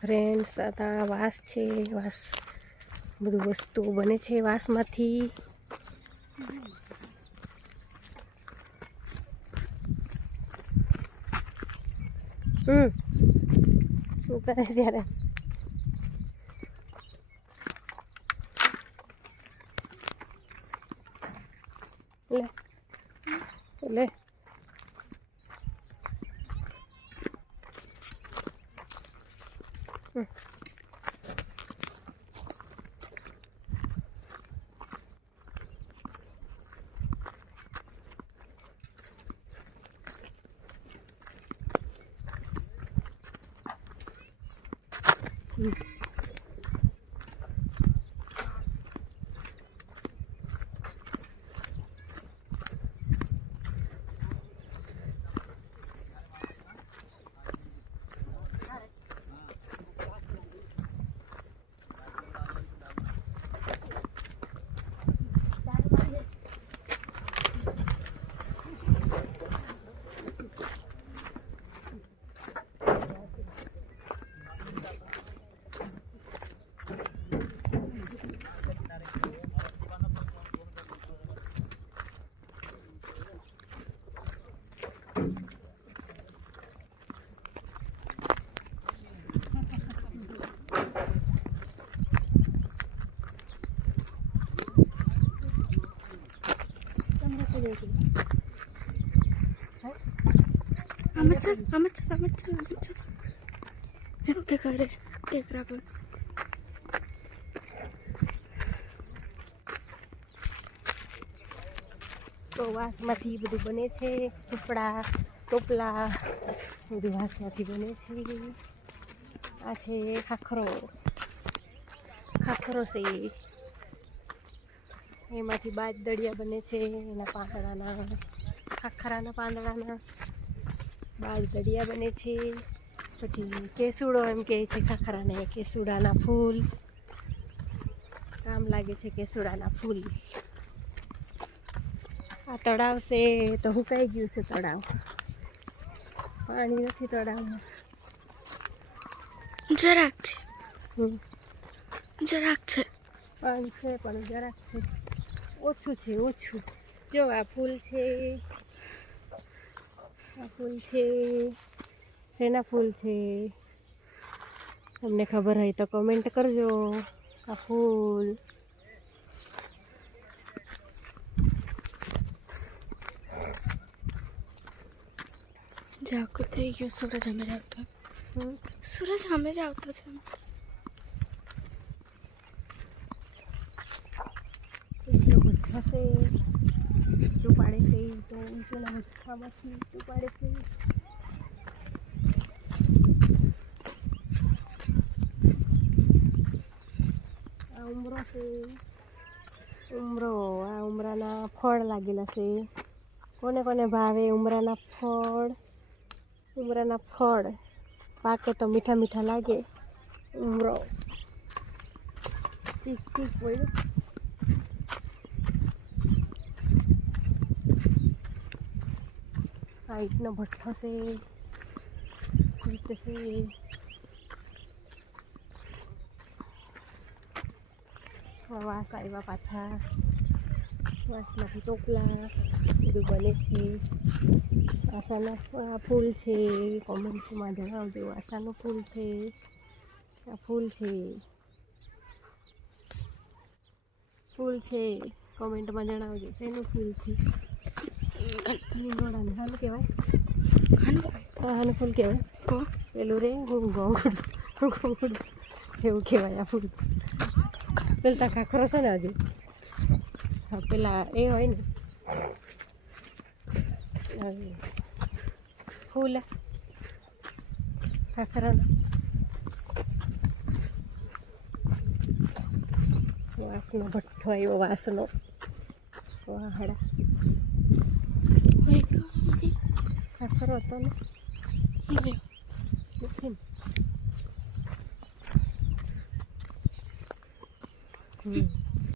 Friends આ વાસ છે, વાસ બધું વસ્તુ બને છે વાસમાંથી. ઉતારે ત્યારે લે લે કરે ટેકરા પર. તો વાંસમાંથી બધું બને છે, ઝૂંપડા ટોપલા બધું વાંસમાંથી બને છે. આ છે ખાખરો, ખાખરો છે એમાંથી બાજ દળિયા બને છે. એના પાંદડાના, ખાખરાના પાંદડાના બાજ દળિયા બને છે. પછી કેસુડો એમ કહે છે ખાખરાને, કેસુડાના ફૂલ કામ લાગે છે, કેસુડાના ફૂલ. આ તળાવ છે તો હુકાઈ ગયું છે તળાવ, પાણી નથી તળાવમાં, જરાક છે, જરાક છે પાણી છે પણ જરાક છે, ઓછું છે ઓછું. જો આ ફૂલ છે, આ ફૂલ છે, શેના ફૂલ છે તમને ખબર હોય તો કમેન્ટ કરજો. આ ફૂલ જાગો થઈ ગયો, સૂરજ અમે જ આવતો, સૂરજ અમે જ આવતો છે. હશે ઊંચું પાડે છે તો ઊંચેલા મઠ્ઠામાંથી ઊંચું પાડે છે. આ ઉમરો છે, ઉમરો, આ ઉમરાના ફળ લાગેલા છે. કોને કોને ભાવે ઉમરાના ફળ? ઉમરાના ફળ પાકે તો મીઠા મીઠા લાગે. ઉમરો ચીક ચીક હોય. આ ઈંટનો ભઠ્ઠો છે, ઈંટ છે. વાસ આવ્યા પાછા, વાસમાંથી ટોપલા બધું બને છે. આશાના ફૂલ છે, કોમેન્ટમાં જણાવજો. આશાનું ફૂલ છે, આ ફૂલ છે, ફૂલ છે, કોમેન્ટમાં જણાવજો શેનું ફૂલ છે. લીંગોડાનું હાનું કહેવાય, હાનું ફૂલ કહેવાય પેલું રે ગોંગડું એવું કહેવાય આ ફૂલ. પેલા ખાખરો છે ને હજુ, હા પેલા એ હોય ને ફૂલ ખાખરાના. વાસનો ભઠ્ઠો આવ્યો, વાસનો વાહડા ખાખરો હતો ને નથી.